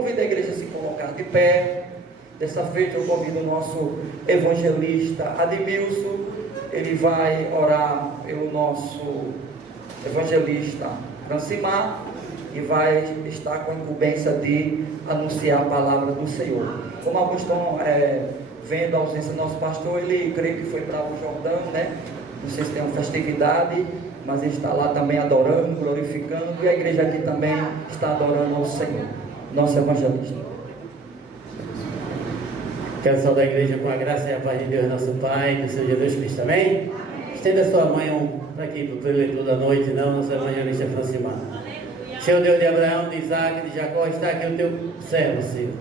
convido a igreja a se colocar de pé. Dessa feita eu convido o nosso evangelista Admilson. Ele vai orar pelo nosso evangelista Francimar e vai estar com a incumbência de anunciar a palavra do Senhor. Como alguns estão vendo a ausência do nosso pastor, ele creio que foi para o Jordão, né? Não sei se tem uma festividade, mas ele está lá também adorando, glorificando, e a igreja aqui também está adorando ao Senhor, nosso evangelista. Quero saudar a igreja com a graça e a paz de Deus, nosso Pai, do Senhor Jesus Cristo, amém? Estenda a sua mão para aqui, para o preletor da noite, não, nosso evangelista Francimar. Senhor Deus de Abraão, de Isaac, de Jacó, está aqui o teu servo, Senhor.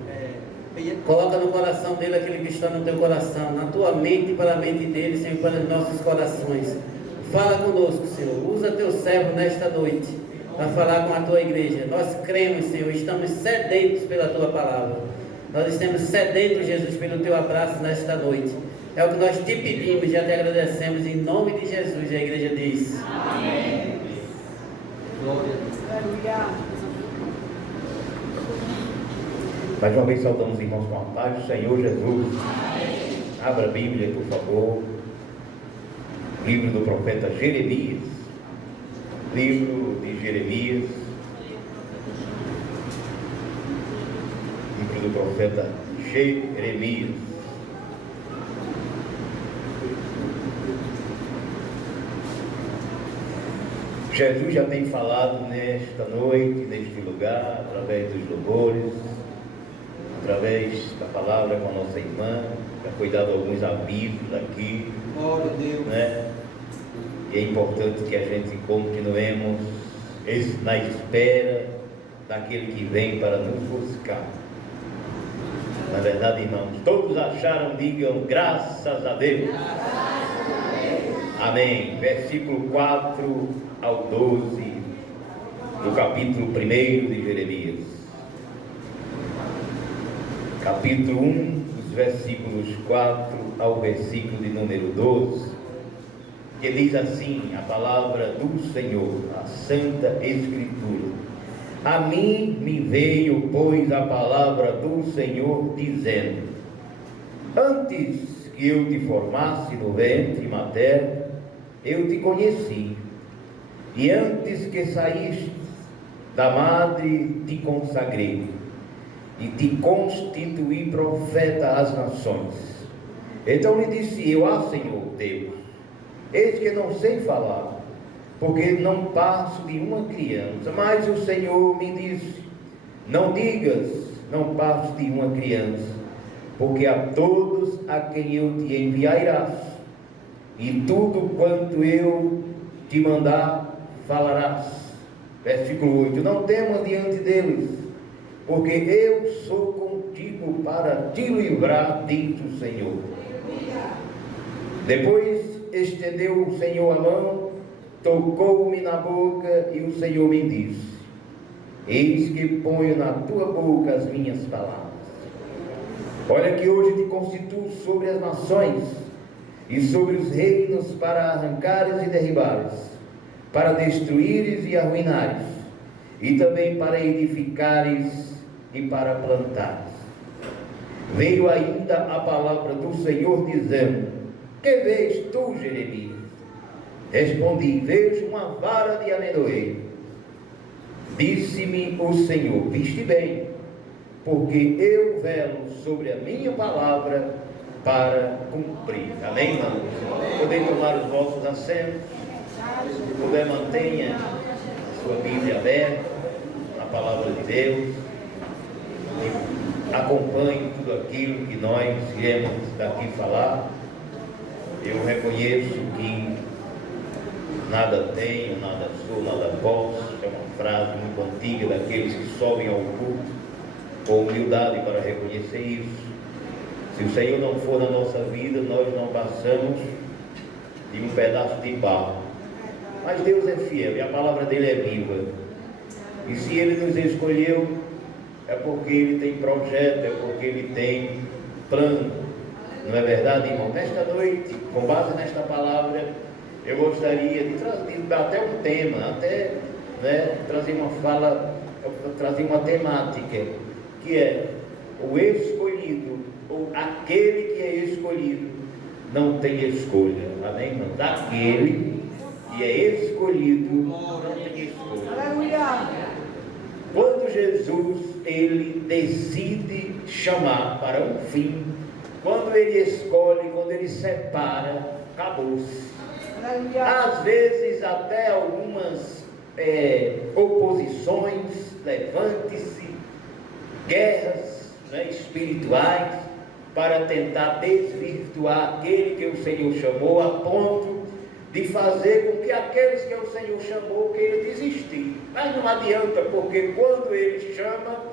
Coloca no coração dele aquele que está no teu coração, na tua mente, para a mente dele, Senhor, para os nossos corações. Fala conosco, Senhor. Usa teu servo nesta noite para falar com a tua igreja. Nós cremos, Senhor, estamos sedentos pela tua palavra. Nós estamos sedentos, Jesus, pelo teu abraço nesta noite. É o que nós te pedimos e já te agradecemos em nome de Jesus. E a igreja diz: amém. Glória a Deus. Mais uma vez saudamos os irmãos com a paz do Senhor Jesus. Amém. Abra a Bíblia, por favor. Livro do profeta Jeremias. Livro de Jeremias. Livro do profeta Jeremias. Jesus já tem falado nesta noite, neste lugar, através dos louvores, através da palavra com a nossa irmã, já foi dado alguns avisos aqui. Glória a Deus. Né? E é importante que a gente continuemos na espera daquele que vem para nos buscar. Na verdade, irmãos, todos acharam, digam graças a Deus. Amém. Versículo 4 ao 12 do capítulo 1 de Jeremias. Capítulo 1, dos versículos 4 ao versículo de número 12, que diz assim a palavra do Senhor, a Santa Escritura. A mim me veio, pois, a palavra do Senhor, dizendo: antes que eu te formasse no ventre materno, eu te conheci, e antes que saíste da madre te consagrei, e te constituí profeta às nações. Então lhe disse eu: Senhor Deus, eis que não sei falar, porque não passo de uma criança. Mas o Senhor me disse: não digas, não passo de uma criança, porque a todos a quem eu te enviarás, e tudo quanto eu te mandar falarás. Versículo 8: não temas diante deles, porque eu sou contigo para te livrar, diz o Senhor. Depois estendeu o Senhor a mão, tocou-me na boca, e o Senhor me disse: eis que ponho na tua boca as minhas palavras. Olha que hoje te constituo sobre as nações e sobre os reinos, para arrancares e derribares, para destruíres e arruinares, e também para edificares e para plantares. Veio ainda a palavra do Senhor dizendo: que vês tu, Jeremias? Respondi: vejo uma vara de amendoeiro. Disse-me o Senhor: viste bem, porque eu velo sobre a minha palavra para cumprir. Amém, irmãos? Podem tomar os vossos assentos. Se puder, mantenha a sua Bíblia aberta na palavra de Deus. Acompanhe tudo aquilo que nós iremos daqui falar. Eu reconheço que nada tenho, nada sou, nada posso. É uma frase muito antiga daqueles que sobem ao culto com humildade para reconhecer isso. Se o Senhor não for na nossa vida, nós não passamos de um pedaço de barro. Mas Deus é fiel e a palavra dele é viva. E se ele nos escolheu, é porque ele tem projeto, é porque ele tem plano. Não é verdade, irmão? Nesta noite, com base nesta palavra, eu gostaria de trazer até um tema, trazer uma fala, trazer uma temática. que é o escolhido, ou aquele que é escolhido, não tem escolha. Amém, irmãos? Aquele que é escolhido não tem escolha. Quando Jesus, ele decide chamar para um fim, quando ele escolhe, quando ele separa, acabou-se. Às vezes até algumas oposições, levante-se, guerras, né, espirituais, para tentar desvirtuar aquele que o Senhor chamou, a ponto de fazer com que aqueles que o Senhor chamou, que ele desistir. Mas não adianta, porque quando ele chama,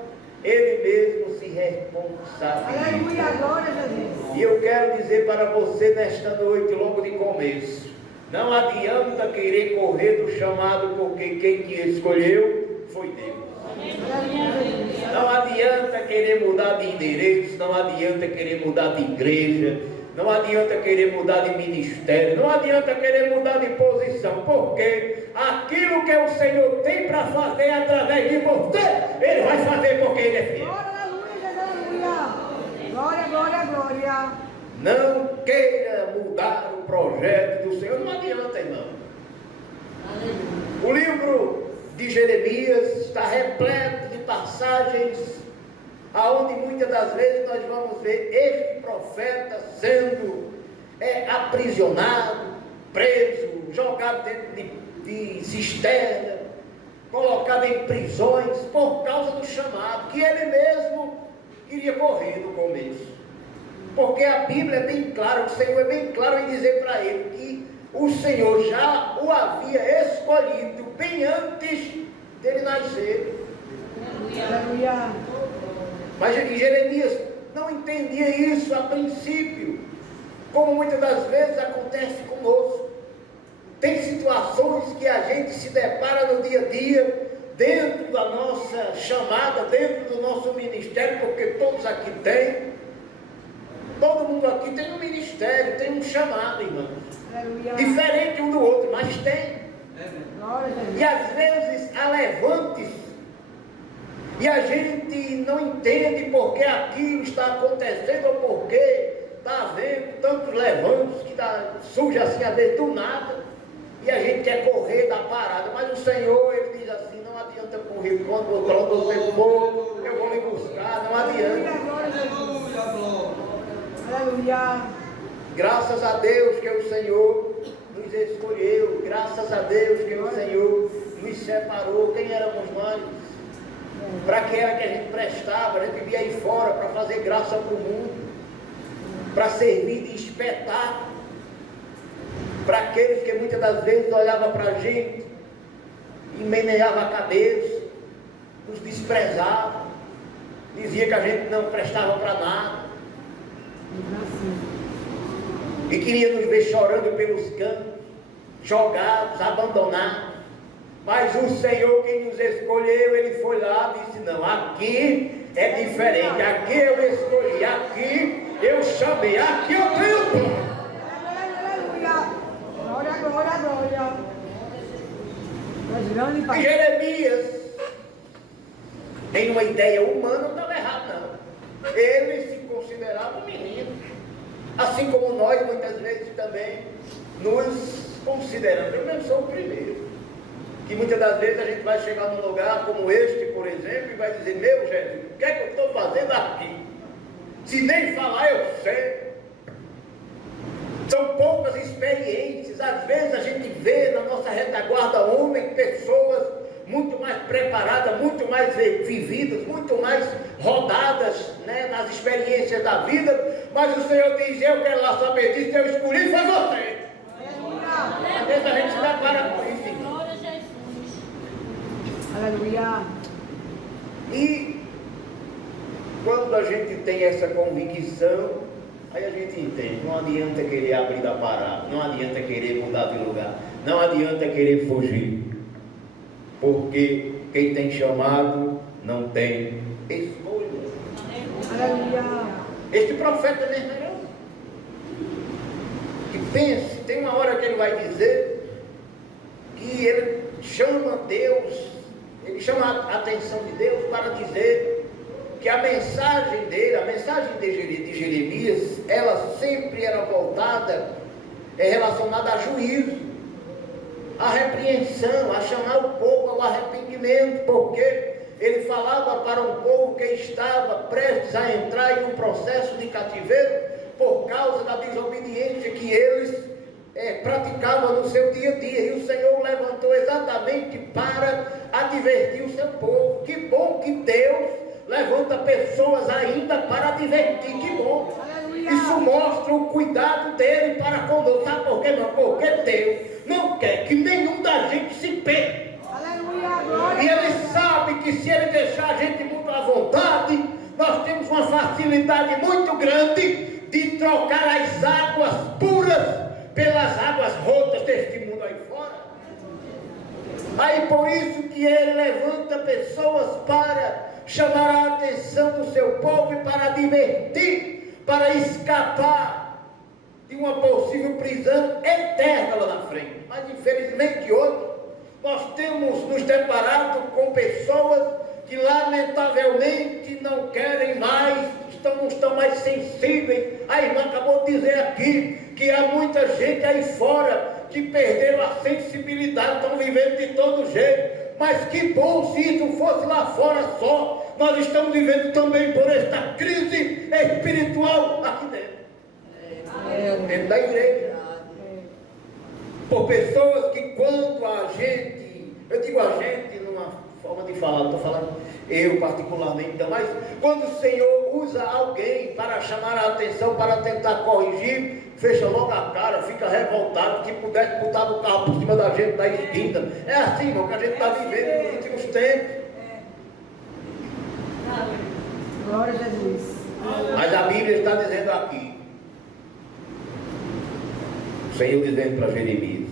ele mesmo se responsabiliza. Aleluia, glória a Jesus. E eu quero dizer para você nesta noite, logo de começo, não adianta querer correr do chamado, porque quem te escolheu foi Deus. Não adianta querer mudar de endereço, não adianta querer mudar de igreja, não adianta querer mudar de ministério, não adianta querer mudar de posição, porque aquilo que o Senhor tem para fazer através de você, Ele vai fazer porque Ele é fiel. Aleluia, glória, glória, glória. Não queira mudar o projeto do Senhor, não adianta, irmão. O livro de Jeremias está repleto de passagens aonde muitas das vezes nós vamos ver este profeta sendo aprisionado, preso, jogado dentro de cisterna, colocado em prisões por causa do chamado que ele mesmo queria correr no começo. Porque a Bíblia é bem clara, o Senhor é bem claro em dizer para ele que o Senhor já o havia escolhido bem antes dele nascer. Aleluia. Mas Jeremias não entendia isso a princípio, como muitas das vezes acontece conosco. Tem situações que a gente se depara no dia a dia, dentro da nossa chamada, dentro do nosso ministério, porque todos aqui têm. Todo mundo aqui tem um ministério, tem um chamado, irmãos. Aleluia. Diferente um do outro, mas tem. Glória a Jesus. E às vezes há levantes, e a gente não entende porque aquilo está acontecendo, ou porque está havendo tantos levantes que surge assim às vezes do nada, e a gente quer correr da parada. Mas o Senhor, Ele diz assim: não adianta correr, quando você for, eu vou lhe buscar, não adianta. Glória a Jesus. Aleluia. Graças a Deus que o Senhor nos escolheu, graças a Deus que o Senhor nos separou. Quem éramos nós? Para que era que a gente prestava? A gente vivia aí fora para fazer graça para o mundo, para servir de espetáculo para aqueles que muitas das vezes olhavam para a gente e meneavam a cabeça, nos desprezavam, dizia que a gente não prestava para nada e queria nos ver chorando pelos cantos, jogados, abandonados. Mas o Senhor, quem nos escolheu, Ele foi lá e disse: não, aqui é diferente, aqui eu escolhi, aqui eu chamei, aqui eu tenho plano. Aleluia. Glória, glória, glória. E Jeremias, em uma ideia humana, não estava errado, não. Ele se considerava um menino, assim como nós muitas vezes também nos consideramos. Eu mesmo sou o primeiro, que muitas das vezes a gente vai chegar num lugar como este, por exemplo, e vai dizer: meu Jesus, o que é que eu estou fazendo aqui? Se nem falar eu sei. São poucas experiências. Às vezes a gente vê na nossa retaguarda homens, pessoas muito mais preparadas, muito mais vividas, muito mais rodadas, né, nas experiências da vida, mas o Senhor diz: eu quero lá saber disso, eu escolhi foi você. Às vezes a gente se depara com isso, irmão. Glória a Jesus. Aleluia. E quando a gente tem essa convicção, aí a gente entende: não adianta querer abrir da parada, não adianta querer mudar de lugar, não adianta querer fugir, porque quem tem chamado não tem escolha. Aleluia. Este profeta mesmo era um que pense, tem uma hora que ele vai dizer que ele chama Deus, ele chama a atenção de Deus para dizer que a mensagem dele, a mensagem de Jeremias, ela sempre era voltada, relacionada a juízo, a repreensão, a chamar o povo ao arrependimento, porque ele falava para um povo que estava prestes a entrar em um processo de cativeiro por causa da desobediência que eles praticavam no seu dia a dia. E o Senhor levantou exatamente para advertir o seu povo. Que bom que Deus levanta pessoas ainda para advertir. Que bom! Aleluia. Isso mostra o cuidado dele para conosco. Sabe por quê, irmão? Porque Deus não quer que nenhum da gente se perca. Aleluia, glória. E ele sabe que se ele deixar a gente muito à vontade, nós temos uma facilidade muito grande de trocar as águas puras pelas águas rotas deste mundo aí fora. Aí por isso que ele levanta pessoas para chamar a atenção do seu povo e para advertir, para escapar de uma possível prisão eterna lá na frente. Mas infelizmente hoje nós temos nos deparado com pessoas que lamentavelmente não querem mais, não estão mais sensíveis. A irmã acabou de dizer aqui que há muita gente aí fora que perderam a sensibilidade, estão vivendo de todo jeito. Mas que bom se isso fosse lá fora só. Nós estamos vivendo também por esta crise espiritual aqui dentro. Dentro da igreja. Por pessoas que quando a gente, eu digo a gente numa forma de falar, não estou falando eu particularmente, mas quando o Senhor usa alguém para chamar a atenção, para tentar corrigir, fecha logo a cara, fica revoltado, que pudesse botar o carro por cima da gente na esquina. É assim, irmão, que a gente está vivendo nos últimos tempos. Glória a Jesus. Mas a Bíblia está dizendo aqui, o Senhor dizendo para Jeremias,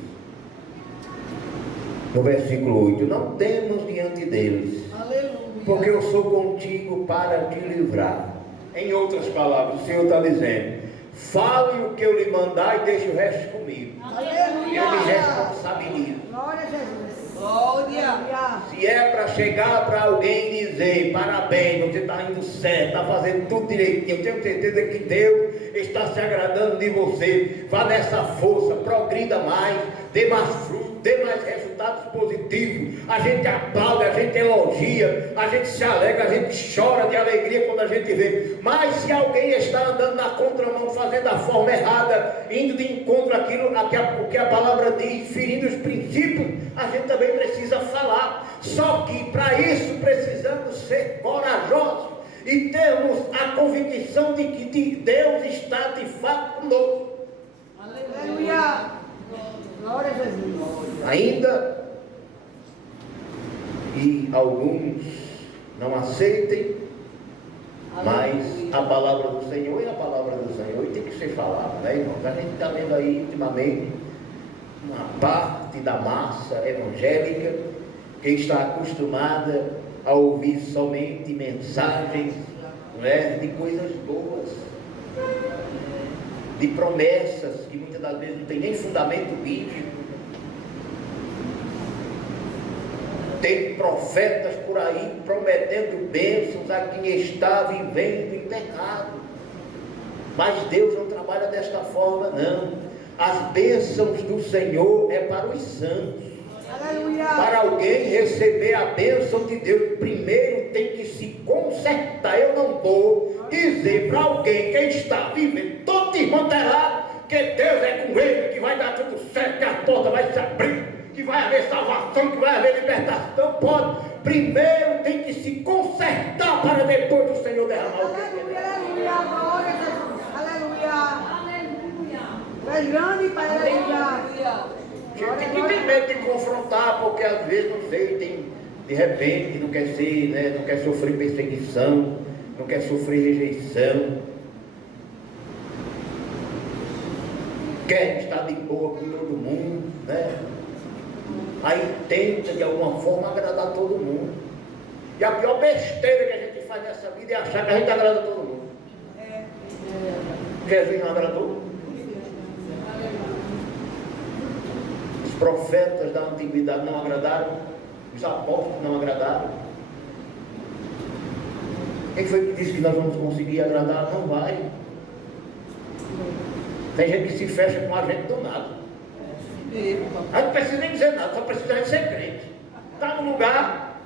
no versículo 8, não temos diante deles, porque eu sou contigo para te livrar. Em outras palavras, o Senhor está dizendo, fale o que eu lhe mandar e deixe o resto comigo. Aleluia. Eu me responsabilizo. Glória a Jesus. Glória. Se é para chegar para alguém e dizer, parabéns, você está indo certo, está fazendo tudo direitinho, eu tenho certeza que Deus está se agradando de você, vá nessa força, progrida mais, dê mais fruto, dê mais resultados positivos. A gente aplaude, a gente elogia, a gente se alegra, a gente chora de alegria quando a gente vê. Mas se alguém está andando na contramão, fazendo a forma errada, indo de encontro àquilo que a palavra diz, ferindo os princípios, a gente também precisa falar. Só que para isso precisamos ser corajosos e termos a convicção de que Deus está de fato conosco. Aleluia. Glória a Jesus. Ainda que alguns não aceitem, mas a palavra do Senhor é a palavra do Senhor e tem que ser falada, né, irmãos? A gente está vendo aí ultimamente uma parte da massa evangélica que está acostumada a ouvir somente mensagens, não é, de coisas boas, de promessas que muitas das vezes não tem nem fundamento bíblico. Tem profetas por aí prometendo bênçãos a quem está vivendo em pecado. Mas Deus não trabalha desta forma, não. As bênçãos do Senhor é para os santos. Aleluia. Para alguém receber a bênção de Deus, primeiro tem que se consertar. Eu não vou dizer para alguém que está vivendo todo desmantelado que Deus é com ele, que vai dar tudo certo, que a porta vai se abrir, que vai haver salvação, que vai haver libertação. Pode. Primeiro tem que se consertar para depois do Senhor derramar o que Aleluia, aleluia, glória a Jesus. Aleluia. Tu és grande, Pai, aleluia. Gente que tem medo de confrontar, porque às vezes, não sei, tem, de repente, não quer ser, né, não quer sofrer perseguição, não quer sofrer rejeição, quer estar de boa com todo mundo, né? Aí tenta de alguma forma agradar todo mundo. E a pior besteira que a gente faz nessa vida é achar que a gente agrada todo mundo. Jesus não agradou? Os profetas da antiguidade não agradaram, os apóstolos não agradaram. Quem foi que disse que nós vamos conseguir agradar? Não vai. Tem gente que se fecha com a gente do nada. A gente não precisa nem dizer nada, só precisa de ser crente. Está no lugar,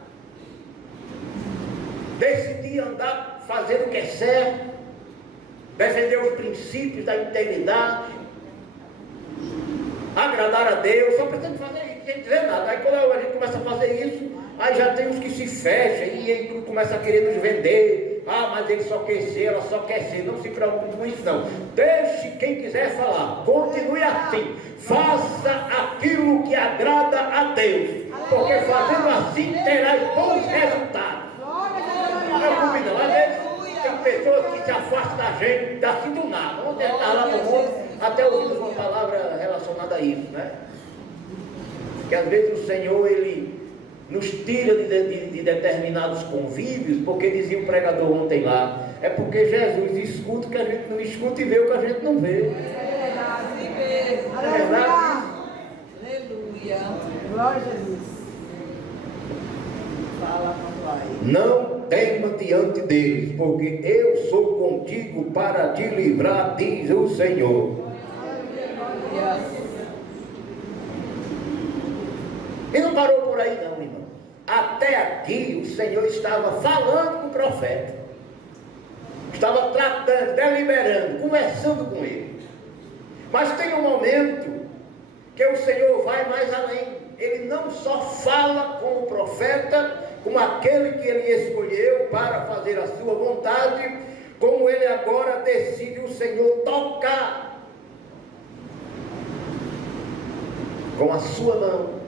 decidir andar, fazer o que é certo, defender os princípios da integridade, agradar a Deus, só precisa de fazer isso, sem dizer nada. Aí quando a gente começa a fazer isso, aí já tem os que se fecham e aí começa a querer nos vender. Ah, mas ele só quer ser, ela só quer ser. Não se preocupe com isso não. Deixe quem quiser falar. Continue assim. Faça aquilo que agrada a Deus. Porque fazendo assim terás bons resultados. Não preocupe não. Às vezes tem pessoas que se afastam da gente, assim do nada. Vamos tentar lá no mundo, até ouvimos uma palavra relacionada a isso, né? Que às vezes o Senhor, Ele nos tira de determinados convívios, porque dizia o pregador ontem lá, é porque Jesus escuta o que a gente não escuta e vê o que a gente não vê. É verdade. Aleluia. Glória a Jesus. Fala, papai. Não tema diante deles, porque eu sou contigo para te livrar, diz o Senhor. Aleluia. E não parou por aí não, irmão. Até aqui o Senhor estava falando com o profeta. Estava tratando, deliberando, conversando com ele. Mas tem um momento que o Senhor vai mais além. Ele não só fala com o profeta, como aquele que ele escolheu para fazer a sua vontade, como ele agora decide o Senhor tocar com a sua mão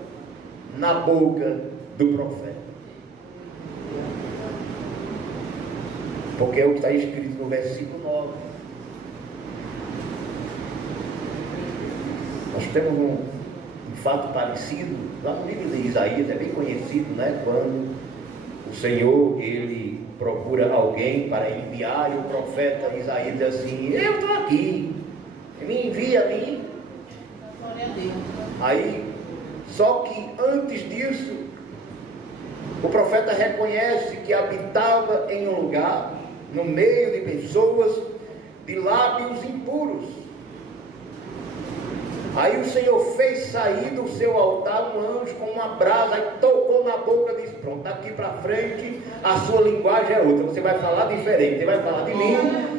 na boca do profeta. Porque é o que está escrito no versículo 9. Nós temos um fato parecido lá no livro de Isaías, é bem conhecido, né? Quando o Senhor, ele procura alguém para enviar, e o profeta Isaías diz assim: eu estou aqui, me envia a mim. Aí, só que antes disso, o profeta reconhece que habitava em um lugar, no meio de pessoas de lábios impuros. Aí o Senhor fez sair do seu altar um anjo com uma brasa e tocou na boca e disse: pronto, daqui para frente a sua linguagem é outra, você vai falar diferente, você vai falar de mim,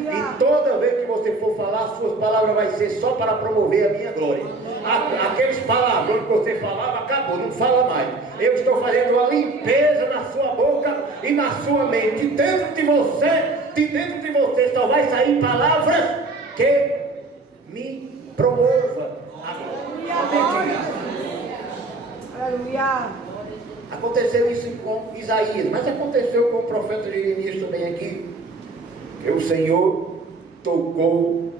e toda vez que você for falar, as suas palavras vai ser só para promover a minha glória. Aqueles palavrões que você falava, acabou, não fala mais. Eu estou fazendo uma limpeza na sua boca e na sua mente. De dentro de você só vai sair palavras que me promovam. Aleluia. Aconteceu isso com Isaías, mas aconteceu com o profeta Jeremias também aqui, que o Senhor tocou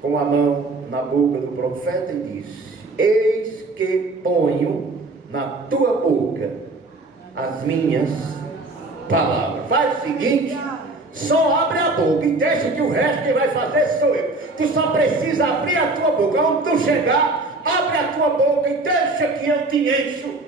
com a mão na boca do profeta e disse: eis que ponho na tua boca as minhas palavras. Faz o seguinte, só abre a boca e deixa que o resto quem vai fazer sou eu. Tu só precisa abrir a tua boca. Onde tu chegar, abre a tua boca e deixa que eu te encho.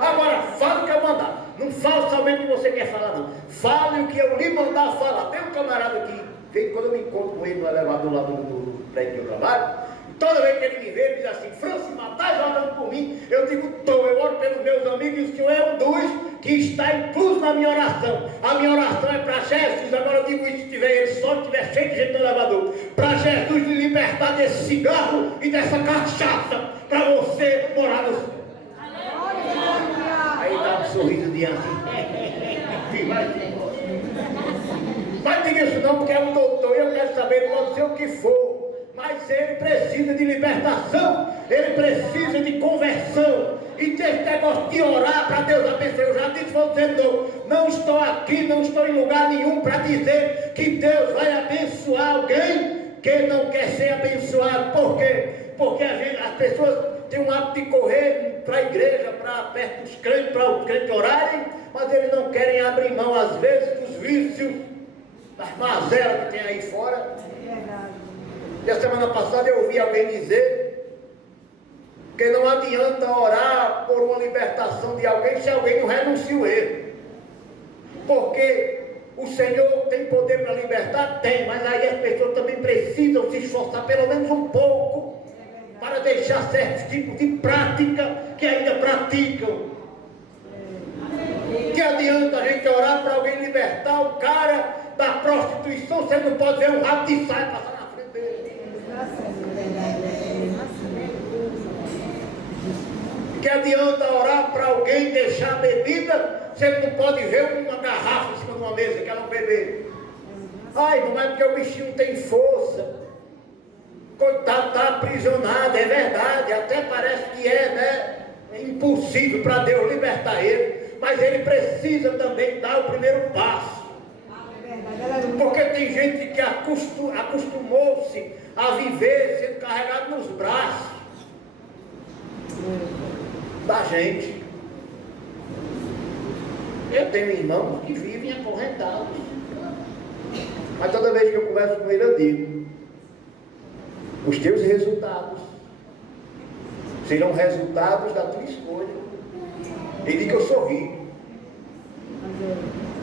Agora fala o que eu mandar. Não fala somente o que você quer falar, não. Fale o que eu lhe mandar falar. Tem um camarada aqui, quando eu me encontro com ele no elevador lá do prédio que eu trabalho, toda vez que ele me vê, ele diz assim: Francimar, estás orando por mim? Eu digo: estou, eu oro pelos meus amigos, e o Senhor é um dos que está incluso na minha oração. A minha oração é para Jesus. Agora eu digo isso: se tiver ele só, se tiver cheio de gente no elevador, para Jesus lhe libertar desse cigarro e dessa cachaça, para você morar no céu. Aí dá um sorriso de assim. Mas diga isso não, porque é um doutor, eu quero saber, pode ser o que for, mas ele precisa de libertação, ele precisa de conversão, e tem esse negócio de orar para Deus abençoar. Eu já disse para você, não estou aqui, não estou em lugar nenhum para dizer que Deus vai abençoar alguém que não quer ser abençoado. Por quê? Porque as pessoas têm um hábito de correr para a igreja, para perto dos crentes, para os crentes orarem, mas eles não querem abrir mão, às vezes, dos vícios, das mazelas que tem aí fora. E a semana passada eu ouvi alguém dizer que não adianta orar por uma libertação de alguém se alguém não renuncia o erro. Porque o Senhor tem poder para libertar? Tem, mas aí as pessoas também precisam se esforçar pelo menos um pouco para deixar certos tipos de prática que ainda praticam. Que adianta a gente orar para alguém libertar o cara da prostituição, você não pode ver um rabo de saia passar na frente dele. Que adianta orar para alguém deixar a bebida, você não pode ver uma garrafa em cima de uma mesa que ela não beber. Ai, não é porque o bichinho não tem força. Coitado, está aprisionado, é verdade, até parece que é impossível para Deus libertar ele, mas ele precisa também dar o primeiro passo. Porque tem gente que acostumou-se a viver sendo carregado nos braços da gente. Eu tenho irmãos que vivem acorrentados, mas toda vez que eu converso com ele eu digo: os teus resultados serão resultados da tua escolha. Ele diz que eu sou rico.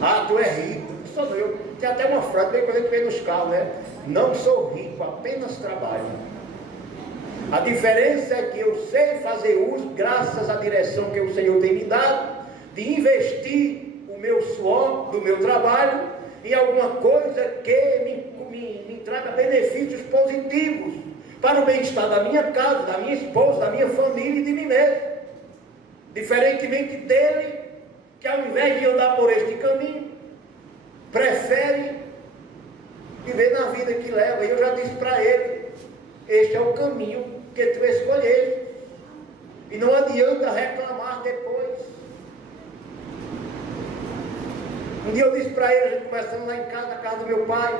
Ah, tu é rico. Sou eu. Tem até uma frase bem quando a gente vê nos carros, né? Não sou rico, apenas trabalho. A diferença é que eu sei fazer uso, graças à direção que o Senhor tem me dado, de investir o meu suor do meu trabalho em alguma coisa que me traga benefícios positivos para o bem-estar da minha casa, da minha esposa, da minha família e de mim mesmo. Diferentemente dele, que ao invés de andar por este caminho, prefere viver na vida que leva. E eu já disse para ele: este é o caminho que tu escolheste, e não adianta reclamar depois. Um dia eu disse para ele, a gente conversando lá em casa, na casa do meu pai,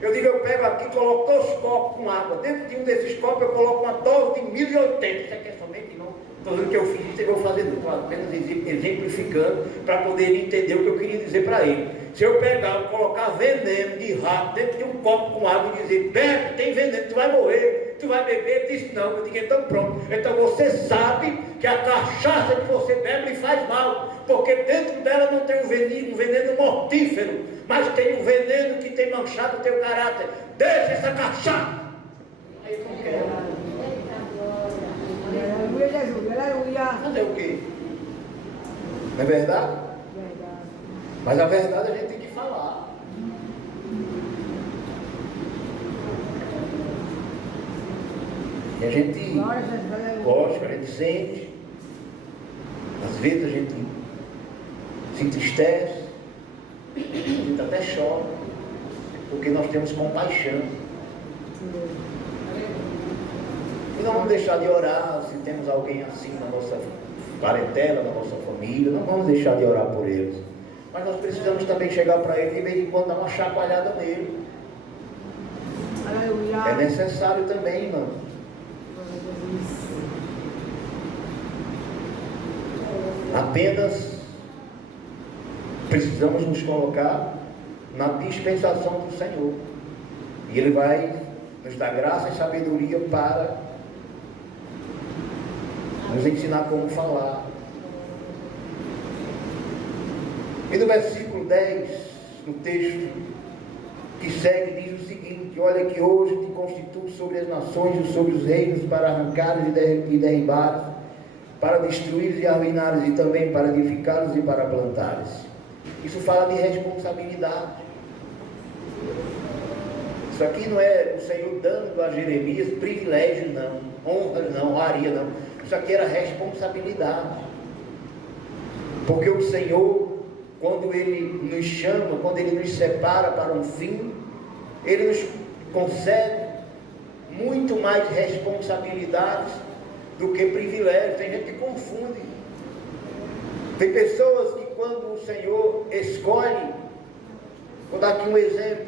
eu digo: eu pego aqui, coloco 2 copos com água, dentro de um desses copos eu coloco uma dose de 1080, isso aqui é somente não, estou dizendo que eu fiz isso e vou fazer, estou apenas exemplificando, para poder ele entender o que eu queria dizer para ele. Se eu pegar, colocar veneno de rato dentro de um copo com água e dizer: bebe, tem veneno, tu vai morrer, tu vai beber, ele disse: não. Eu digo: então pronto, então você sabe que a cachaça que você bebe lhe faz mal, porque dentro dela não tem um veneno mortífero, mas tem um veneno que tem manchado o teu caráter. Deixa essa cachaça. Aí eu não quero. Aleluia, Jesus, aleluia. Fazer o quê? Não é verdade? Mas a verdade a gente tem que falar. E a gente, lógico, a gente sente. Às vezes a gente se entristece, a gente até chora, porque nós temos compaixão. E não vamos deixar de orar se temos alguém assim na nossa parentela, na nossa família, não vamos deixar de orar por eles. Mas nós precisamos também chegar para ele e de vez em quando dar uma chacoalhada nele. Aleluia. É necessário também, irmão. Apenas precisamos nos colocar na dispensação do Senhor. E Ele vai nos dar graça e sabedoria para nos ensinar como falar. E no versículo 10, no texto que segue, diz o seguinte: olha que hoje te constituo sobre as nações e sobre os reinos para arrancares e derribares, para destruires e arruinares, e também para edificares e para plantares. Isso fala de responsabilidade. Isso aqui não é o Senhor dando a Jeremias privilégio, não, honras não, honraria não. Isso aqui era responsabilidade. Porque o Senhor, quando Ele nos chama, quando Ele nos separa para um fim, Ele nos concede muito mais responsabilidades do que privilégios. Tem gente que confunde. Tem pessoas que quando o Senhor escolhe, vou dar aqui um exemplo,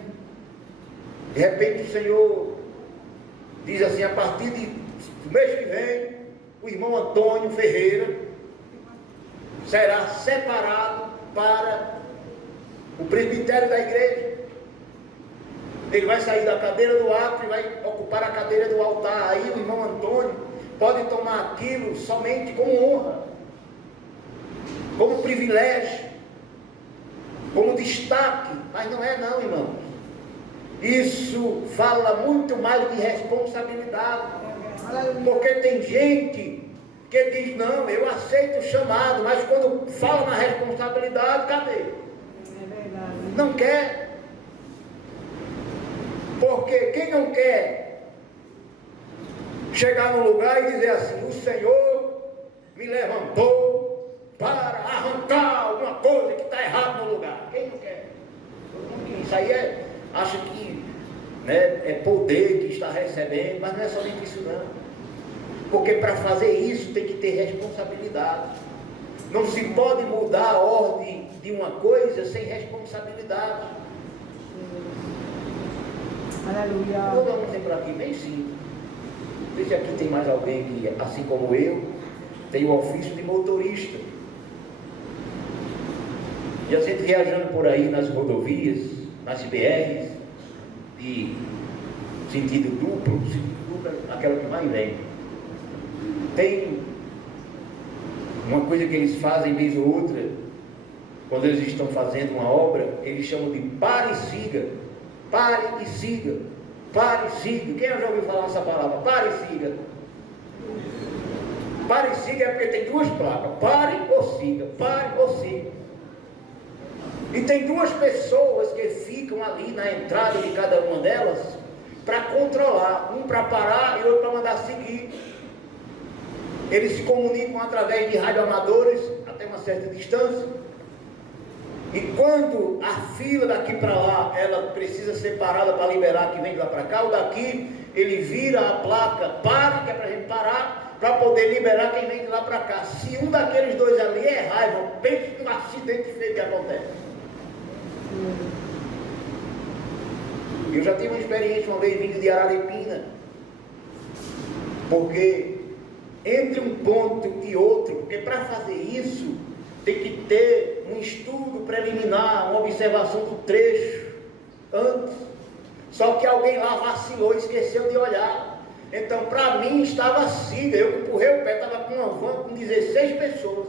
de repente o Senhor diz assim: a partir do mês que vem, o irmão Antônio Ferreira será separado para o presbitério da igreja. Ele vai sair da cadeira do átrio e vai ocupar a cadeira do altar. Aí o irmão Antônio pode tomar aquilo somente como honra, como privilégio. como destaque, mas não é não, irmãos. Isso fala muito mais de responsabilidade, porque tem gente que diz, não, eu aceito o chamado, mas quando fala na responsabilidade, cadê? Não quer. Porque quem não quer chegar num lugar e dizer assim, o Senhor me levantou para arrancar alguma coisa que está errada no lugar. Quem não quer? Isso aí acha que, né, é poder que está recebendo, mas não é somente isso não. Porque para fazer isso tem que ter responsabilidade. Não se pode mudar a ordem de uma coisa sem responsabilidade. Aleluia. Vou dar um exemplo aqui bem simples. Não sei se aqui tem mais alguém que, assim como eu, tem o ofício de motorista. E a gente viajando por aí nas rodovias, nas BRs, de sentido duplo é aquela que mais vem. Tem uma coisa que eles fazem vez ou outra, quando eles estão fazendo uma obra, eles chamam de pare e siga. Pare e siga. Pare e siga. Quem já ouviu falar essa palavra? Pare e siga. Pare e siga é porque tem duas placas. Pare ou siga. Pare ou siga. E tem duas pessoas que ficam ali na entrada de cada uma delas para controlar. Um para parar e outro para mandar seguir. Eles se comunicam através de radioamadores até uma certa distância. E quando a fila daqui para lá, ela precisa ser parada para liberar quem vem de lá para cá, o daqui, ele vira a placa, pare, que é para a gente parar, para poder liberar quem vem de lá para cá. Se um daqueles dois ali errar, irmão, pense no acidente feio que acontece. Eu já tive uma experiência uma vez vindo de Araripina, porque entre um ponto e outro, porque para fazer isso, tem que ter um estudo preliminar, uma observação do trecho antes. Só que alguém lá vacilou e esqueceu de olhar. Então, para mim, estava siga. Eu empurrei o pé, estava com uma van com 16 pessoas.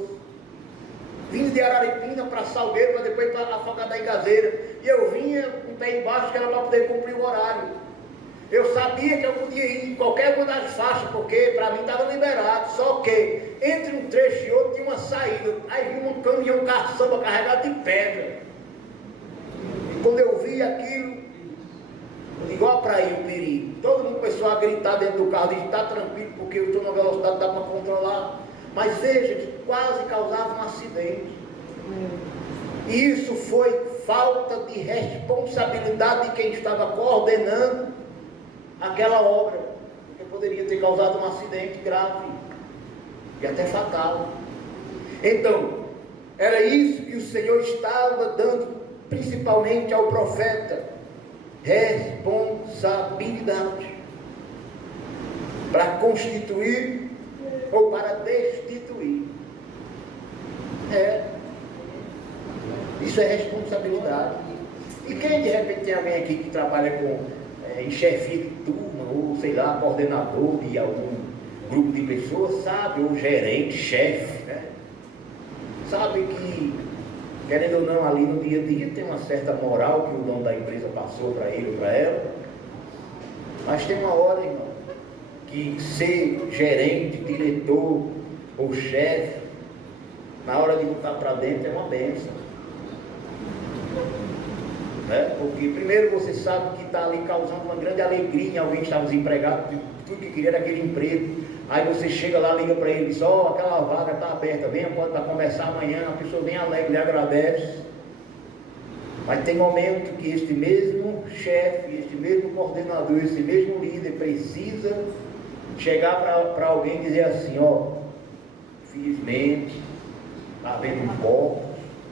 Vindo de Araripina para Salgueiro, para depois para Afogada da Igazeira. E eu vinha com o pé embaixo, que era para poder cumprir o horário. Eu sabia que eu podia ir em qualquer uma das faixas, porque para mim estava liberado. Só que entre um trecho e outro tinha uma saída. Aí vi um caminhão caçamba carregado de pedra. E quando eu vi aquilo, eu digo, ó para aí o perigo. Todo mundo começou a gritar dentro do carro, disse, está tranquilo, porque eu estou na velocidade, dá para controlar. Mas veja que quase causava um acidente. E isso foi falta de responsabilidade de quem estava coordenando aquela obra, que poderia ter causado um acidente grave e até fatal. Então, era isso que o Senhor estava dando principalmente ao profeta: responsabilidade para constituir ou para destituir. Isso é responsabilidade. E quem de repente tem alguém aqui que trabalha com em chefia de turma, ou sei lá, coordenador de algum grupo de pessoas, sabe, ou gerente, chefe, né? Sabe que, querendo ou não, ali no dia a dia tem uma certa moral que o dono da empresa passou para ele ou para ela, mas tem uma hora, irmão, que ser gerente, diretor ou chefe, na hora de botar para dentro é uma bênção. Né? Porque primeiro você sabe que está ali causando uma grande alegria em alguém que estava desempregado, tudo que queria era aquele emprego. Aí você chega lá, liga para ele e diz, ó, aquela vaga está aberta, venha para conversar amanhã. A pessoa vem alegre, lhe agradece. Mas tem momento que este mesmo chefe, este mesmo coordenador, este mesmo líder precisa chegar para alguém e dizer assim, ó, infelizmente está havendo um corte,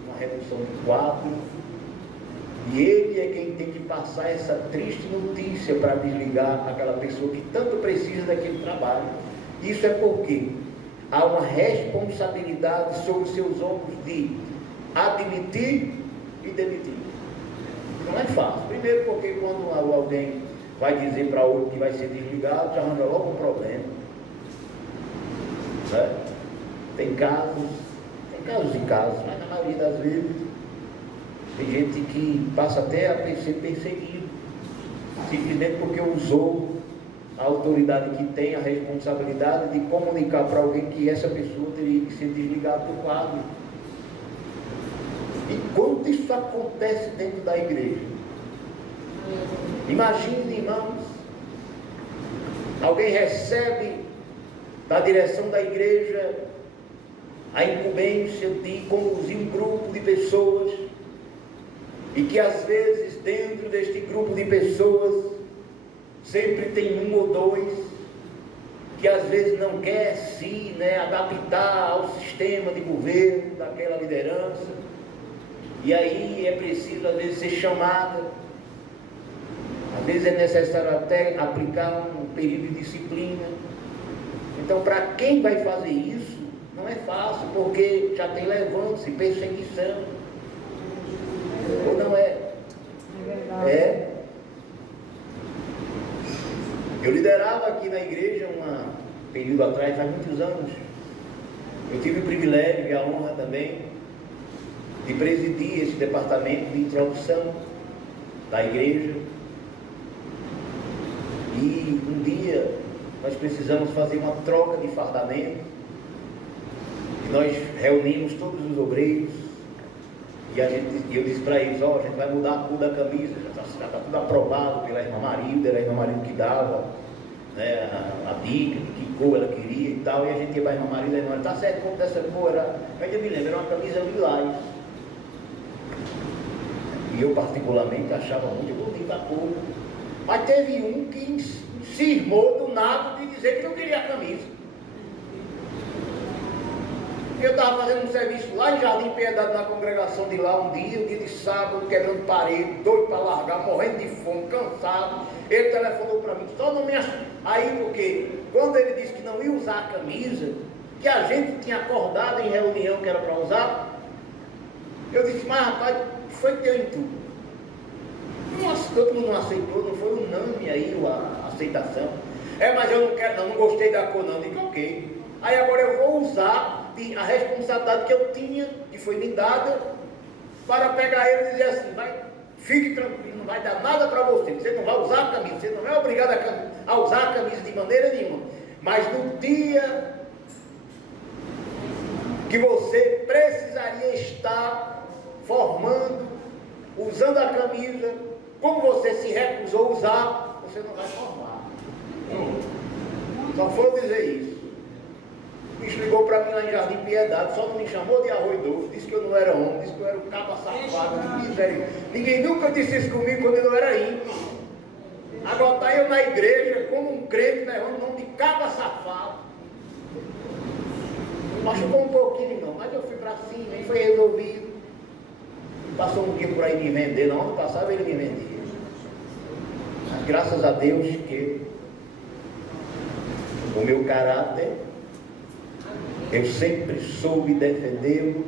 uma redução de quadro, e ele é quem tem que passar essa triste notícia para desligar aquela pessoa que tanto precisa daquele trabalho. Isso é porque há uma responsabilidade sobre os seus ombros de admitir e demitir. Não é fácil. Primeiro porque quando alguém vai dizer para outro que vai ser desligado, já arranja logo um problema. Né? Tem casos e casos, mas na maioria das vezes Tem gente que passa até a ser perseguido, simplesmente porque usou a autoridade que tem, a responsabilidade de comunicar para alguém que essa pessoa teria que ser desligada do quadro. E quando isso acontece dentro da igreja, imagine, irmãos, alguém recebe da direção da igreja a incumbência de conduzir um grupo de pessoas, e que às vezes dentro deste grupo de pessoas sempre tem um ou dois que às vezes não quer se adaptar ao sistema de governo daquela liderança, e aí é preciso às vezes ser chamada, às vezes é necessário até aplicar um período de disciplina. Então, para quem vai fazer isso, não é fácil, porque já tem levante, perseguição. Ou não é? É. Eu liderava aqui na igreja um período atrás, faz muitos anos. Eu tive o privilégio e a honra também de presidir esse departamento de introdução da igreja. E um dia nós precisamos fazer uma troca de fardamento. E nós reunimos todos os obreiros. E eu disse para eles, a gente vai mudar a cor da camisa, já está tudo aprovado pela irmã Marilda, era a irmã Marilda que dava a dica de que cor ela queria e tal, e a gente ia para a irmã Marilda, a irmã Marilda, tá certo, como dessa cor era, eu ainda me lembro, era uma camisa lilás. E eu particularmente achava muito bonita a cor. Mas teve um que cismou do nada de dizer que não queria a camisa. Eu estava fazendo um serviço lá em Jardim Piedade, na congregação de lá, um dia de sábado, quebrando parede, doido para largar, morrendo de fome, cansado. Ele telefonou para mim, só não me achou. Aí, porque quando ele disse que não ia usar a camisa, que a gente tinha acordado em reunião que era para usar, eu disse, mas rapaz, foi que deu em tudo. Nossa, todo mundo não aceitou, não foi unânime aí a aceitação. Mas eu não quero, não gostei da cor não. Eu digo, ok. Aí agora eu vou usar a responsabilidade que eu tinha, que foi me dada, para pegar ele e dizer assim, fique tranquilo, não vai dar nada para você, você não vai usar a camisa, você não é obrigado a usar a camisa de maneira nenhuma, mas no dia que você precisaria estar formando, usando a camisa, como você se recusou a usar, você não vai formar. Só foi dizer isso. O bicho ligou para mim lá em Jardim Piedade, só não me chamou de arroidoso, disse que eu não era homem, disse que eu era um caba safado, ninguém nunca disse isso comigo quando eu não era ímpio. Agora está eu na igreja, como um crente, levando o nome de caba safado. Machucou um pouquinho não, mas eu fui para cima e foi resolvido. Passou um dia por aí me vender, não, ano passado ele me vendia. Graças a Deus que o meu caráter, eu sempre soube defendê-lo,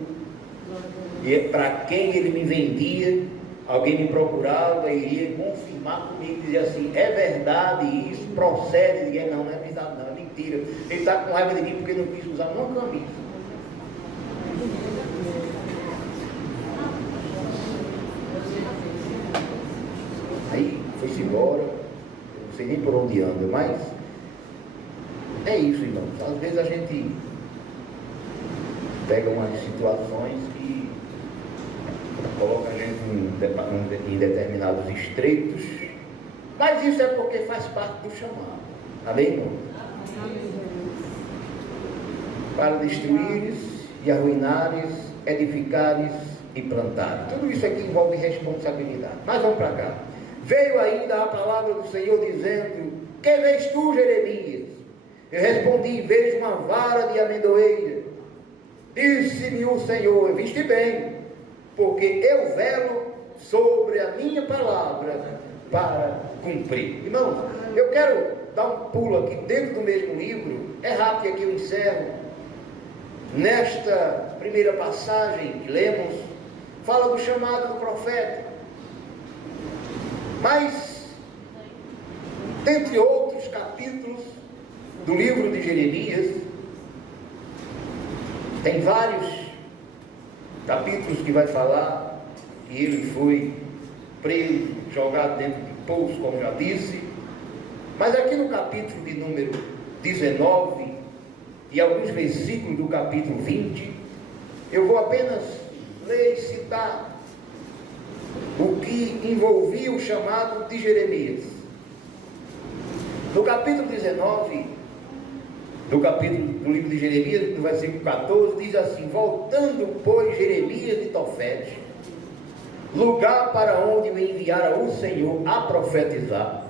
e para quem ele me vendia, alguém me procurava e iria confirmar comigo, dizia assim, é verdade isso, procede, e não é verdade não, é mentira, ele está com raiva de mim porque não quis usar uma camisa. Aí foi-se embora, eu não sei nem por onde anda, mas é isso, irmãos, às vezes a gente pega umas situações que colocam a gente em determinados estreitos, mas isso é porque faz parte do chamado. Amém, irmão? Para destruires e arruinares, edificares e plantares. Tudo isso aqui envolve responsabilidade. Mas vamos para cá. Veio ainda a palavra do Senhor dizendo, que vês tu, Jeremias? Eu respondi, vejo uma vara de amendoeira. Disse-me o Senhor, viste bem, porque eu velo sobre a minha palavra para cumprir. Irmãos, eu quero dar um pulo aqui dentro do mesmo livro, é rápido aqui eu encerro. Nesta primeira passagem que lemos, fala do chamado do profeta. Mas, dentre outros capítulos do livro de Jeremias, tem vários capítulos que vai falar e ele foi preso, jogado dentro de poço, como já disse. Mas aqui no capítulo de número 19 e alguns versículos do capítulo 20, eu vou apenas ler e citar o que envolvia o chamado de Jeremias. No capítulo 19 do livro de Jeremias, no versículo 14, diz assim: voltando, pois, Jeremias de Tofete, lugar para onde o enviara o Senhor a profetizar,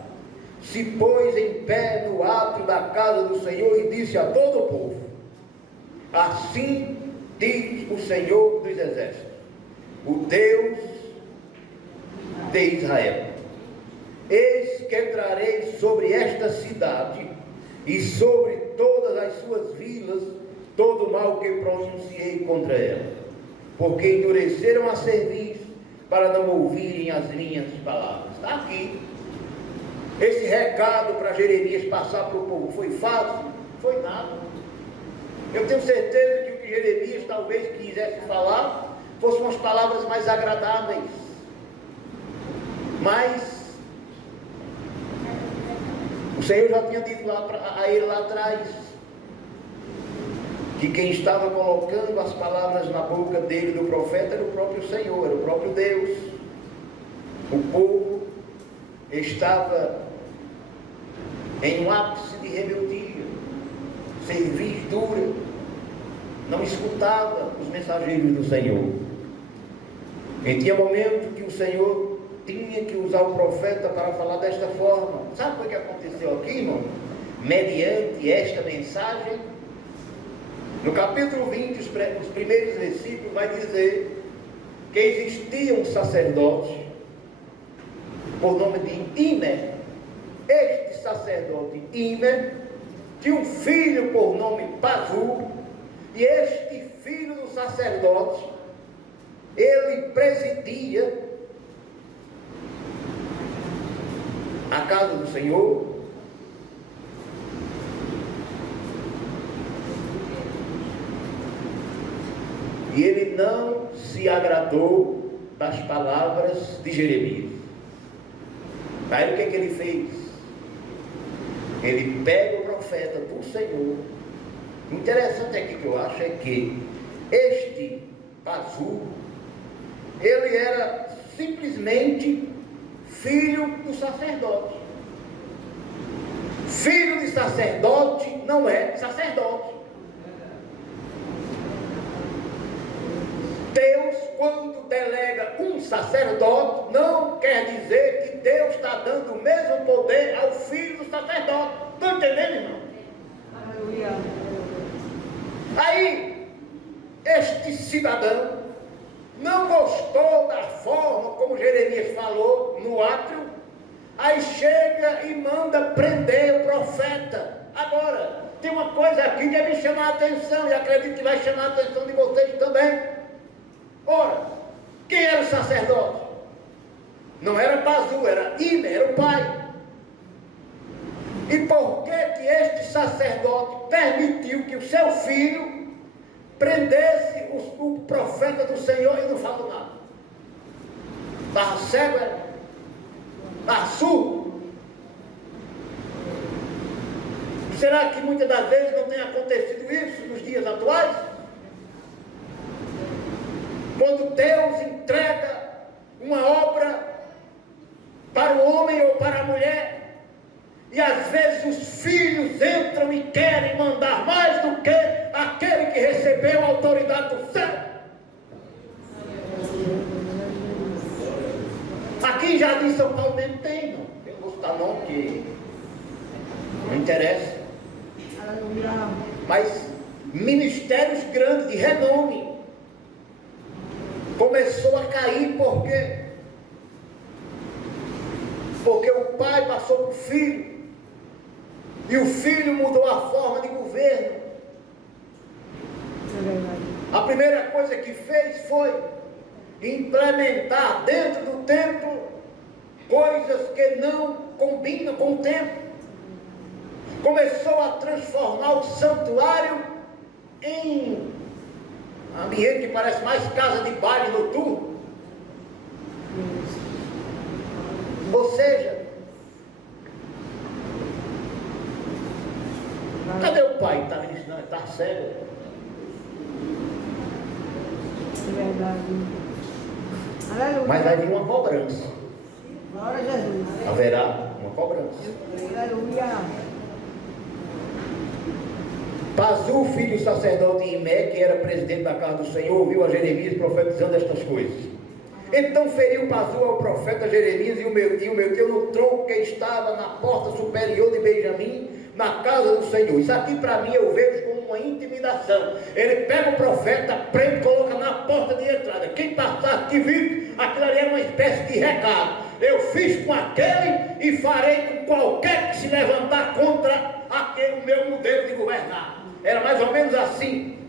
se pôs em pé no átrio da casa do Senhor e disse a todo o povo: assim diz o Senhor dos exércitos, o Deus de Israel: eis que entrarei sobre esta cidade e sobre todas as suas vilas todo o mal que pronunciei contra ela, porque endureceram a cerviz para não ouvirem as minhas palavras. Está aqui. Esse recado para Jeremias passar para o povo foi fácil? Foi nada. Eu tenho certeza que o que Jeremias talvez quisesse falar fossem umas palavras mais agradáveis. Mas o Senhor já tinha dito a ele lá atrás que quem estava colocando as palavras na boca dele, do profeta, era o próprio Senhor, era o próprio Deus. O povo estava em um ápice de rebeldia, cerviz dura, não escutava os mensageiros do Senhor. E tinha momento que o Senhor tinha que usar o profeta para falar desta forma. Sabe o que aconteceu aqui, irmão? Mediante esta mensagem, no capítulo 20, os primeiros versículos, vai dizer que existia um sacerdote por nome de Imer. Este sacerdote Imer tinha um filho por nome Pazu, e este filho do sacerdote, ele presidia a casa do Senhor, e ele não se agradou das palavras de Jeremias. Aí o que é que ele fez? Ele pega o profeta do Senhor. O interessante aqui que eu acho é que este Pazu, ele era simplesmente filho do sacerdote. Filho de sacerdote não é sacerdote. Deus, quando delega um sacerdote, não quer dizer que Deus está dando o mesmo poder ao filho do sacerdote. Estão entendendo, irmão? Aleluia. Aí, este cidadão não gostou da forma como Jeremias falou no átrio, aí chega e manda prender o profeta. Agora, tem uma coisa aqui que deve chamar a atenção, e acredito que vai chamar a atenção de vocês também. Ora, quem era o sacerdote? Não era Pazu, era Imer, era o pai. E por que este sacerdote permitiu que o seu filho prendesse o profeta do Senhor e não falou nada? Estava cego, estava surdo. Será que muitas das vezes não tem acontecido isso nos dias atuais? Quando Deus entrega uma obra para o homem ou para a mulher, e às vezes os filhos entram e querem mandar mais do que aquele que recebeu a autoridade do céu. Aqui em Jardim São Paulo mesmo tem, não. Eu vou citar não, que não interessa. Mas ministérios grandes de renome começou a cair. Por quê? Porque o pai passou para o filho, e o filho mudou a forma de governo. A primeira coisa que fez foi implementar dentro do templo coisas que não combinam com o templo. Começou a transformar o santuário em ambiente que parece mais casa de baile noturno. Ou seja, cadê o pai que estava ensinando? Está cego. É verdade. Aleluia. Mas vai vir uma cobrança. Glória a Jesus. Haverá uma cobrança. Aleluia. Pazu, filho do sacerdote Imé, que era presidente da casa do Senhor, ouviu a Jeremias profetizando estas coisas. Então feriu Pazu ao profeta Jeremias e o meteu no tronco que estava na porta superior de Benjamim, na casa do Senhor. Isso aqui para mim eu vejo como uma intimidação. Ele pega o profeta, prende e coloca na porta de entrada. Quem passar que viu, aquilo ali era uma espécie de recado. Eu fiz com aquele e farei com qualquer que se levantar contra aquele meu modelo de governar. Era mais ou menos assim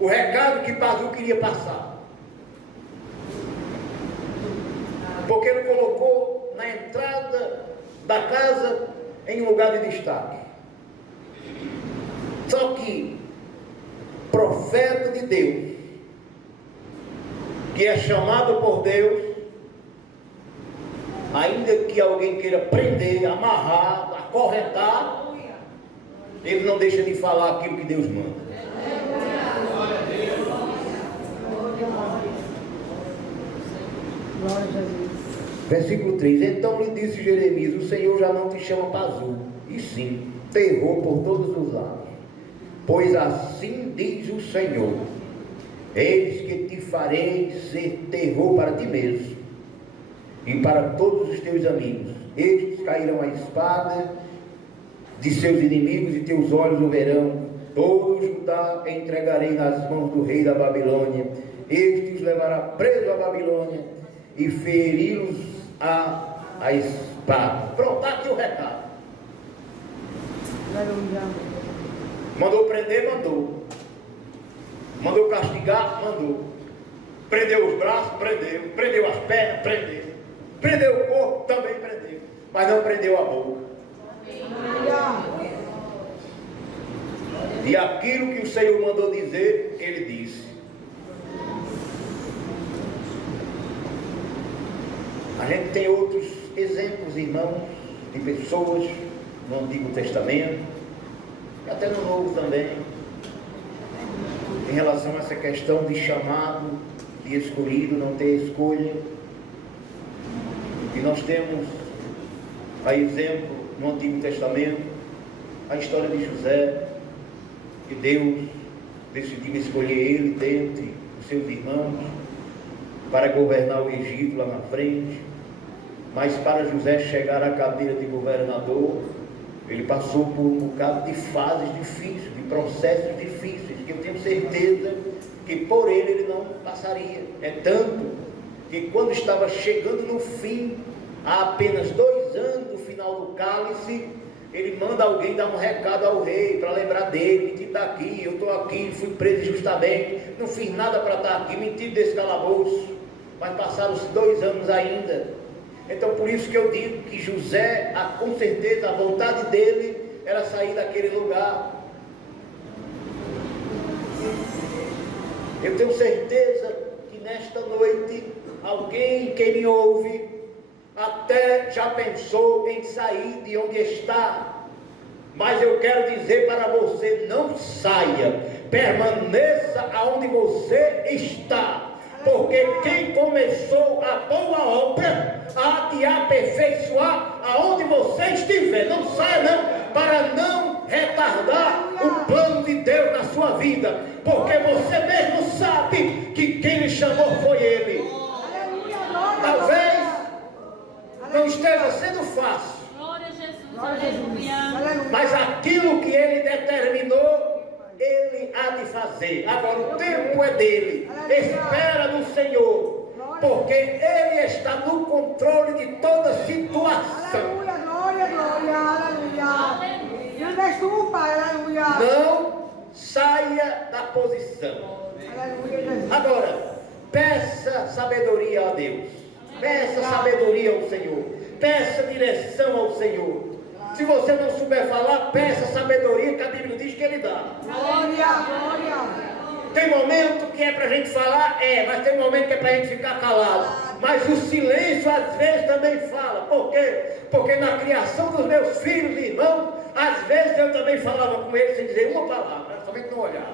o recado que Pazu queria passar. Porque ele colocou na entrada da casa em um lugar de destaque. Só que profeta de Deus, que é chamado por Deus, ainda que alguém queira prender, amarrar, acorrentar, ele não deixa de falar aquilo que Deus manda. Glória a Jesus. Versículo 3. Então lhe disse Jeremias: o Senhor já não te chama Pazu, e sim terror por todos os lados. Pois assim diz o Senhor: eis que te farei ser terror para ti mesmo e para todos os teus amigos. Estes cairão à espada de seus inimigos e teus olhos o verão. Todo Judá entregarei nas mãos do rei da Babilônia. Este os levará preso à Babilônia e feri-los a espada. Pronto, está aqui o recado. Aleluia. Mandou prender, mandou. Mandou castigar, mandou. Prendeu os braços, prendeu. Prendeu as pernas, prendeu. Prendeu o corpo, também prendeu. Mas não prendeu a boca. Aleluia. E aquilo que o Senhor mandou dizer, ele disse. A gente tem outros exemplos, irmãos, de pessoas no Antigo Testamento, e até no Novo também, em relação a essa questão de chamado, de escolhido, não ter escolha. E nós temos, a exemplo, no Antigo Testamento, a história de José, que Deus decidiu escolher ele dentre os seus irmãos para governar o Egito lá na frente. Mas para José chegar à cadeira de governador, ele passou por um bocado de fases difíceis, de processos difíceis, que eu tenho certeza que por ele não passaria. É tanto que quando estava chegando no fim, há apenas 2 anos do final do cálice, ele manda alguém dar um recado ao rei, para lembrar dele: que está aqui, eu estou aqui, fui preso injustamente, não fiz nada para estar aqui, mentido desse calabouço. Mas passaram-se 2 anos ainda. Então por isso que eu digo que José, com certeza a vontade dele era sair daquele lugar. Eu tenho certeza que nesta noite, alguém que me ouve, até já pensou em sair de onde está. Mas eu quero dizer para você: não saia, permaneça aonde você está. Porque quem começou a boa obra há de aperfeiçoar aonde você estiver. Não saia não, para não retardar o plano de Deus na sua vida. Porque você mesmo sabe que quem lhe chamou foi Ele. Talvez não esteja sendo fácil, Glória a Jesus, Glória a Jesus. aleluia. mas aquilo que Ele determinou, Ele há de fazer. Agora o tempo é dele. Espera no Senhor, porque Ele está no controle de toda situação. Aleluia, glória, glória, aleluia. Não desculpa, aleluia. Não saia da posição. Aleluia, Jesus. Agora, peça sabedoria a Deus. Peça sabedoria ao Senhor. Peça direção ao Senhor. Se você não souber falar, peça sabedoria, que a Bíblia diz que Ele dá. Glória, glória. Tem momento que é para a gente falar, mas tem momento que é para a gente ficar calado. mas o silêncio às vezes também fala. Por quê? Porque na criação dos meus filhos e irmãos, às vezes eu também falava com eles sem dizer uma palavra, somente no olhar.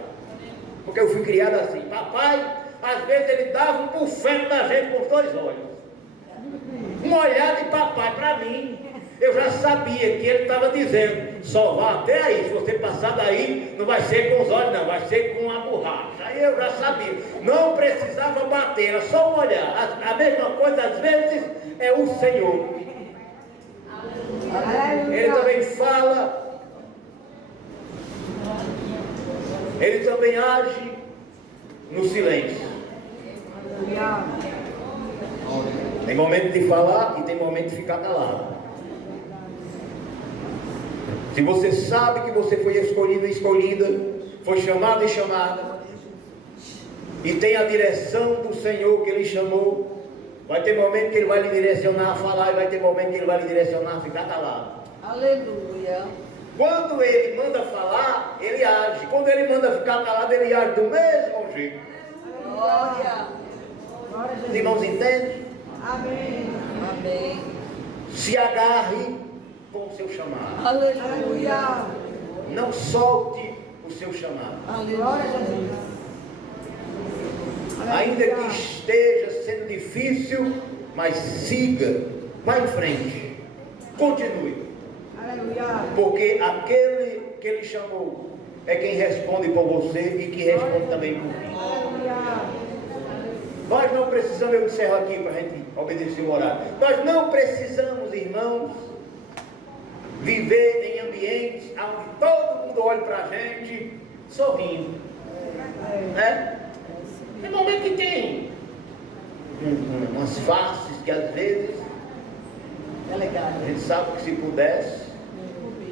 Porque eu fui criado assim. Papai, às vezes ele dava um bufete da gente com os dois olhos. Um olhar de papai para mim. Eu já sabia que ele estava dizendo, só vá até aí, se você passar daí, não vai ser com os olhos não, vai ser com a borracha. Aí eu já sabia, não precisava bater, era só um olhar. A mesma coisa às vezes é o Senhor. Ele também fala, ele também age no silêncio. Tem momento de falar e tem momento de ficar calado. Se você sabe que você foi escolhido e escolhida, foi chamado e chamada, e tem a direção do Senhor que Ele chamou, vai ter momento que Ele vai lhe direcionar a falar, e vai ter momento que Ele vai lhe direcionar a ficar calado. Aleluia. Quando Ele manda falar, Ele age. Quando Ele manda ficar calado, Ele age do mesmo jeito. Glória. Os irmãos entendem? Amém. Amém. Se agarre com o seu chamado. Aleluia. Não solte o seu chamado. Aleluia. Ainda que esteja sendo difícil, mas siga, vá em frente, continue. Aleluia. Porque aquele que Ele chamou é quem responde por você e que responde também por mim. Aleluia. Nós não precisamos, eu encerro aqui para a gente obedecer o horário. Nós não precisamos, irmãos, viver em ambientes onde todo mundo olha para a gente sorrindo. Né? Tem momento que tem umas faces que às vezes a gente sabe que se pudesse,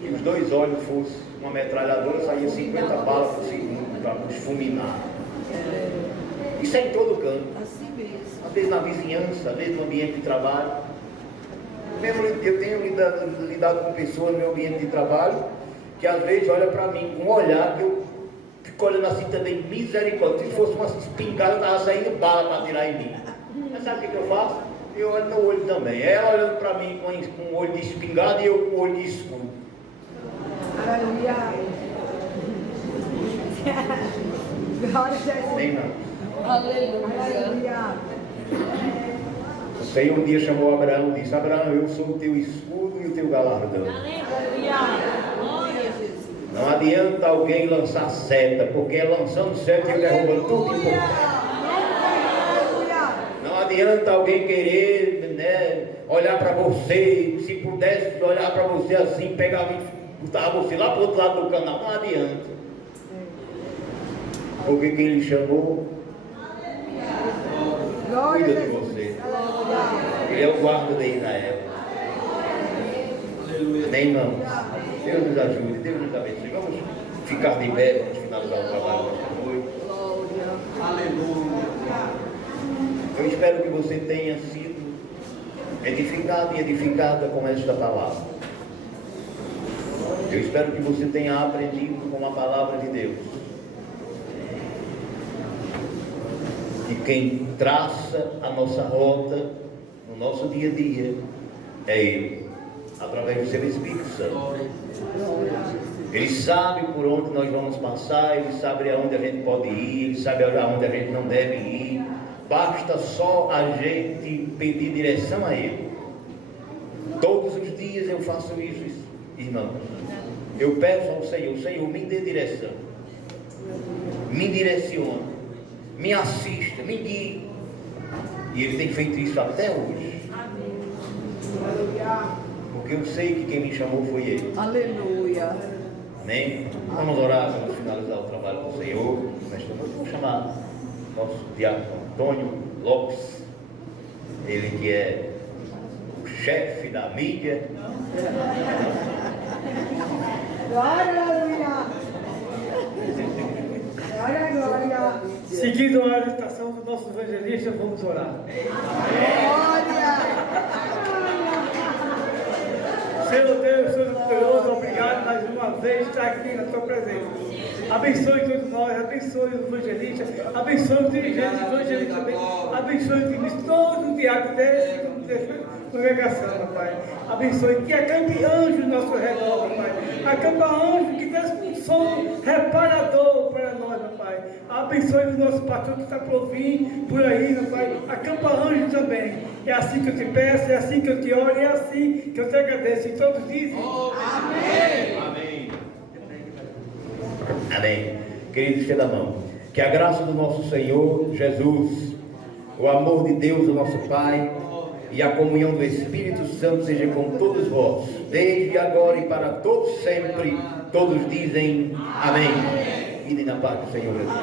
e os dois olhos fossem uma metralhadora, saía 50 balas por segundo para nos fulminar. Isso é em todo canto. Às vezes na vizinhança, às vezes no ambiente de trabalho. Eu tenho lidado com pessoas no meu ambiente de trabalho que às vezes olha para mim com um olhar que eu fico olhando assim também, misericórdia. Se fosse uma espingarda, estava saindo bala para tirar em mim. Mas sabe o que eu faço? Eu olho no olho também. Ela olhando para mim com um olho de espingarda e eu com o olho de escudo. Aleluia. Glória a Jesus. Nem não. Aleluia. O Senhor um dia chamou Abraão e disse: Abraão, eu sou o teu escudo e o teu galardão. Não adianta alguém lançar seta, porque é lançando seta e derrubando tudo. Não adianta alguém querer, né, olhar para você, se pudesse olhar para você assim, pegar e botar você lá para o outro lado do canal. Não adianta. Porque quem lhe chamou cuida de você. Ele é o guarda de Israel. Nem irmãos. Deus nos ajude, Deus nos abençoe. Vamos ficar de pé, vamos finalizar o trabalho desta noite. Aleluia. Eu espero que você tenha sido edificado e edificada com esta palavra. Eu espero que você tenha aprendido com a palavra de Deus. E quem traça a nossa rota no nosso dia a dia é Ele, através do seu Espírito Santo. Ele sabe por onde nós vamos passar, Ele sabe aonde a gente pode ir, Ele sabe aonde a gente não deve ir. Basta só a gente pedir direção a Ele. Todos os dias eu faço isso, irmãos. Eu peço ao Senhor: Senhor, me dê direção, me direciona, me assista, me guie. E Ele tem feito isso até hoje. Porque eu sei que quem me chamou foi Ele. Aleluia. Amém? Vamos orar, vamos finalizar o trabalho do Senhor. Nesta noite vamos chamar nosso diácono Antônio Lopes. Ele que é o chefe da mídia. Glória, aleluia. Glória, glória. Seguindo a orientação do nosso evangelista, vamos orar. Glória. Senhor Deus, Senhor poderoso, obrigado mais uma uma vez estar aqui na tua presença. Abençoe todos nós, abençoe os evangelistas, abençoe os dirigentes evangelistas também, abençoe todos os diáconos dessa congregação, meu Pai. Abençoe, que acampe anjos ao nosso redor, meu Pai. Acampa anjos que dê um sono reparador para nós, meu Pai. Abençoe o nosso pastor que está por vir por aí, meu Pai. Acampa anjos também. É assim que eu te peço, é assim que eu te oro, é assim que eu te agradeço. E todos dizem: Amém. Amém. Amém. Queridos, estenda a mão. Que a graça do nosso Senhor Jesus, o amor de Deus, o nosso Pai, e a comunhão do Espírito Santo seja com todos vós, desde agora e para todos sempre. Todos dizem amém. Idem na paz do Senhor Jesus.